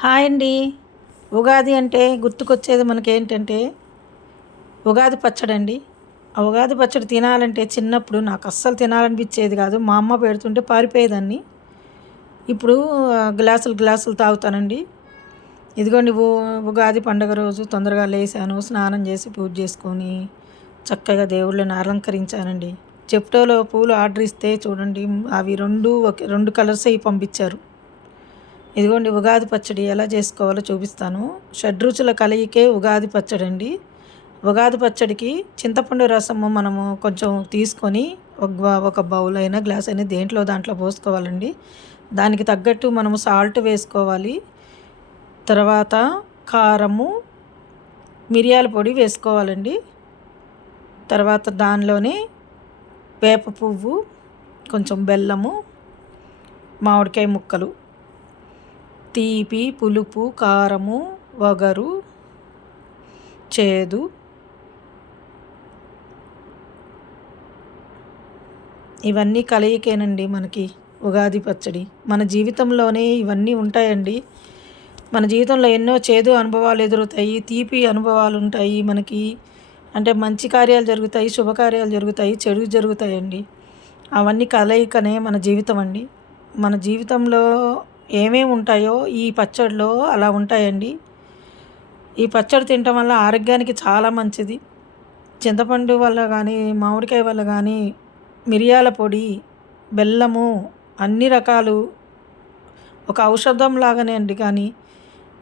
Hi అండి. ఉగాది అంటే గుర్తుకొచ్చేది మనకేంటంటే ఉగాది పచ్చడండి. ఆ ఉగాది పచ్చడి తినాలంటే చిన్నప్పుడు నాకు అస్సలు తినాలనిపించేది కాదు. మా అమ్మ పెడుతుంటే పారిపోయేదాన్ని. ఇప్పుడు గ్లాసులు గ్లాసులు తాగుతానండి. ఇదిగోండి ఉగాది పండుగ రోజు తొందరగా లేసాను. స్నానం చేసి పూజ చేసుకొని చక్కగా దేవుళ్ళని అలంకరించానండి. జెప్టోలో పూలు ఆర్డర్ ఇస్తే చూడండి అవి 2 కలర్స్ అయి పంపించారు. ఇదిగోండి ఉగాది పచ్చడి ఎలా చేసుకోవాలో చూపిస్తాను. షడ్రుచుల కలయికే ఉగాది పచ్చడండి. ఉగాది పచ్చడికి చింతపండు రసము మనము కొంచెం తీసుకొని ఒక బౌల్ అయినా గ్లాస్ అయినా దాంట్లో పోసుకోవాలండి. దానికి తగ్గట్టు మనము సాల్ట్ వేసుకోవాలి. తర్వాత కారము, మిరియాల పొడి వేసుకోవాలండి. తర్వాత దానిలోనే వేప పువ్వు, కొంచెం బెల్లము, మామిడికాయ ముక్కలు, తీపి, పులుపు, కారము, వగరు, చేదు ఇవన్నీ కలయికేనండి మనకి ఉగాది పచ్చడి. మన జీవితంలోనే ఇవన్నీ ఉంటాయండి. మన జీవితంలో ఎన్నో చేదు అనుభవాలు ఎదురవుతాయి, తీపి అనుభవాలు ఉంటాయి మనకి. అంటే మంచి కార్యాలు జరుగుతాయి, శుభకార్యాలు జరుగుతాయి, చెడు జరుగుతాయండి. అవన్నీ కలయికనే మన జీవితం అండి. మన జీవితంలో ఏమేమి ఉంటాయో ఈ పచ్చడిలో అలా ఉంటాయండి. ఈ పచ్చడి తినటం వల్ల ఆరోగ్యానికి చాలా మంచిది. చింతపండు వల్ల కానీ, మామిడికాయ వల్ల కానీ, మిరియాల పొడి, బెల్లము అన్ని రకాలు ఒక ఔషధం లాగానే అండి. కానీ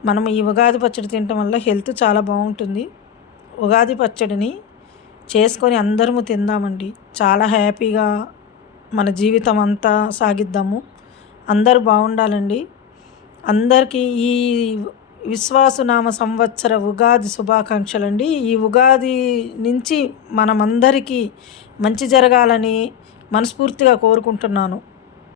మనం ఈ ఉగాది పచ్చడి తినటం వల్ల హెల్త్ చాలా బాగుంటుంది. ఉగాది పచ్చడిని చేసుకొని అందరము తిందామండి. చాలా హ్యాపీగా మన జీవితం అంతా సాగిద్దాము. అందరూ బాగుండాలండి. అందరికీ ఈ విశ్వాసనామ సంవత్సర ఉగాది శుభాకాంక్షలండి. ఈ ఉగాది నుంచి మనమందరికీ మంచి జరగాలని మనస్ఫూర్తిగా కోరుకుంటున్నాను.